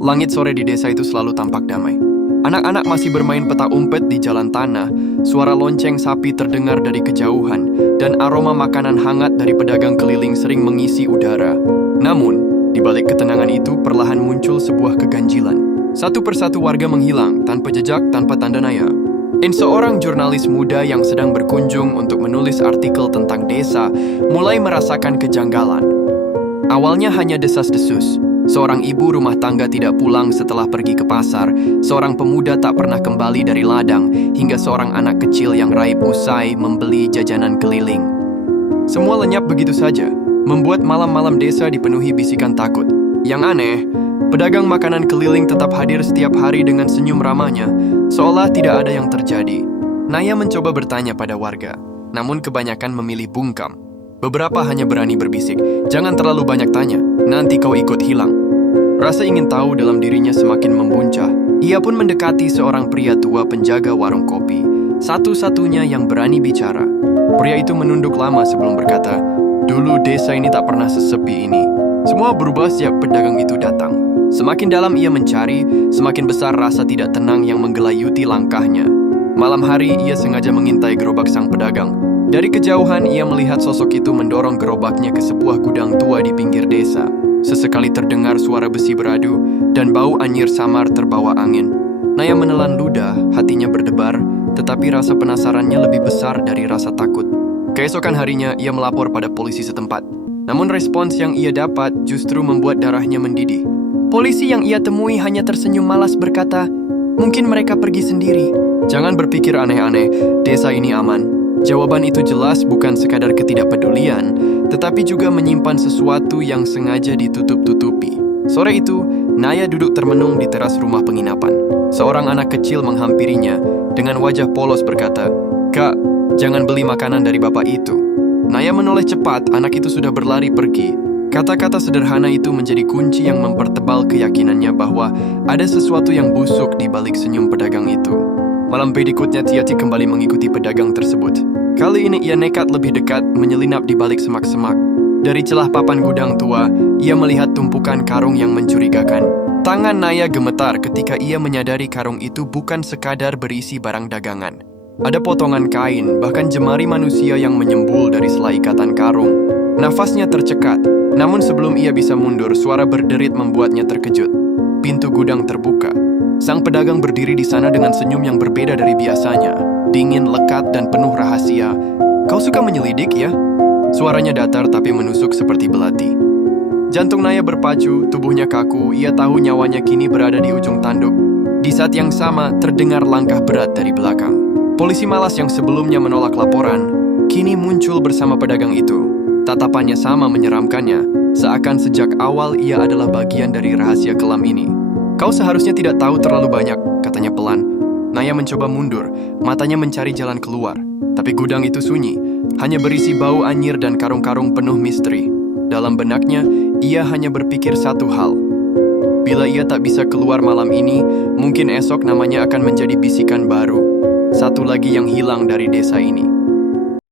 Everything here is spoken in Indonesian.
Langit sore di desa itu selalu tampak damai. Anak-anak masih bermain petak umpet di jalan tanah, suara lonceng sapi terdengar dari kejauhan, dan aroma makanan hangat dari pedagang keliling sering mengisi udara. Namun, di balik ketenangan itu perlahan muncul sebuah keganjilan. Satu persatu warga menghilang, tanpa jejak, tanpa tanda naya. Seorang jurnalis muda yang sedang berkunjung untuk menulis artikel tentang desa mulai merasakan kejanggalan. Awalnya hanya desas-desus. Seorang ibu rumah tangga tidak pulang setelah pergi ke pasar, seorang pemuda tak pernah kembali dari ladang, hingga seorang anak kecil yang raib usai membeli jajanan keliling. Semua lenyap begitu saja, membuat malam-malam desa dipenuhi bisikan takut. Yang aneh, pedagang makanan keliling tetap hadir setiap hari dengan senyum ramahnya, seolah tidak ada yang terjadi. Naya mencoba bertanya pada warga, namun kebanyakan memilih bungkam. Beberapa hanya berani berbisik, "Jangan terlalu banyak tanya, nanti kau ikut hilang." Rasa ingin tahu dalam dirinya semakin membuncah. Ia pun mendekati seorang pria tua penjaga warung kopi, satu-satunya yang berani bicara. Pria itu menunduk lama sebelum berkata, "Dulu desa ini tak pernah sesepi ini. Semua berubah sejak pedagang itu datang." Semakin dalam ia mencari, semakin besar rasa tidak tenang yang menggelayuti langkahnya. Malam hari ia sengaja mengintai gerobak sang pedagang. Dari kejauhan ia melihat sosok itu mendorong gerobaknya ke sebuah gudang tua di pinggir desa. Sesekali terdengar suara besi beradu dan bau anyir samar terbawa angin. Naya menelan ludah, hatinya berdebar, tetapi rasa penasarannya lebih besar dari rasa takut. Keesokan harinya ia melapor pada polisi setempat. Namun respons yang ia dapat justru membuat darahnya mendidih. Polisi yang ia temui hanya tersenyum malas berkata, "Mungkin mereka pergi sendiri." "Jangan berpikir aneh-aneh, desa ini aman." Jawaban itu jelas bukan sekadar ketidakpedulian, tetapi juga menyimpan sesuatu yang sengaja ditutup-tutupi. Sore itu, Naya duduk termenung di teras rumah penginapan. Seorang anak kecil menghampirinya dengan wajah polos berkata, "Kak, jangan beli makanan dari bapak itu." Naya menoleh cepat, anak itu sudah berlari pergi. Kata-kata sederhana itu menjadi kunci yang mempertebal keyakinannya bahwa ada sesuatu yang busuk di balik senyum pedagang itu. Malam berikutnya Tiati kembali mengikuti pedagang tersebut. Kali ini ia nekat lebih dekat menyelinap di balik semak-semak. Dari celah papan gudang tua, ia melihat tumpukan karung yang mencurigakan. Tangan Naya gemetar ketika ia menyadari karung itu bukan sekadar berisi barang dagangan. Ada potongan kain, bahkan jemari manusia yang menyembul dari selai ikatan karung. Nafasnya tercekat, namun sebelum ia bisa mundur, suara berderit membuatnya terkejut. Pintu gudang terbuka. Sang pedagang berdiri di sana dengan senyum yang berbeda dari biasanya. Dingin, lekat, dan penuh rahasia. "Kau suka menyelidik, ya?" Suaranya datar tapi menusuk seperti belati. Jantung Naya berpacu, tubuhnya kaku, ia tahu nyawanya kini berada di ujung tanduk. Di saat yang sama, terdengar langkah berat dari belakang. Polisi malas yang sebelumnya menolak laporan, kini muncul bersama pedagang itu. Tatapannya sama menyeramkannya, seakan sejak awal ia adalah bagian dari rahasia kelam ini. "Kau seharusnya tidak tahu terlalu banyak," katanya pelan. Naya mencoba mundur, matanya mencari jalan keluar. Tapi gudang itu sunyi, hanya berisi bau anyir dan karung-karung penuh misteri. Dalam benaknya, ia hanya berpikir satu hal. Bila ia tak bisa keluar malam ini, mungkin esok namanya akan menjadi bisikan baru. Satu lagi yang hilang dari desa ini.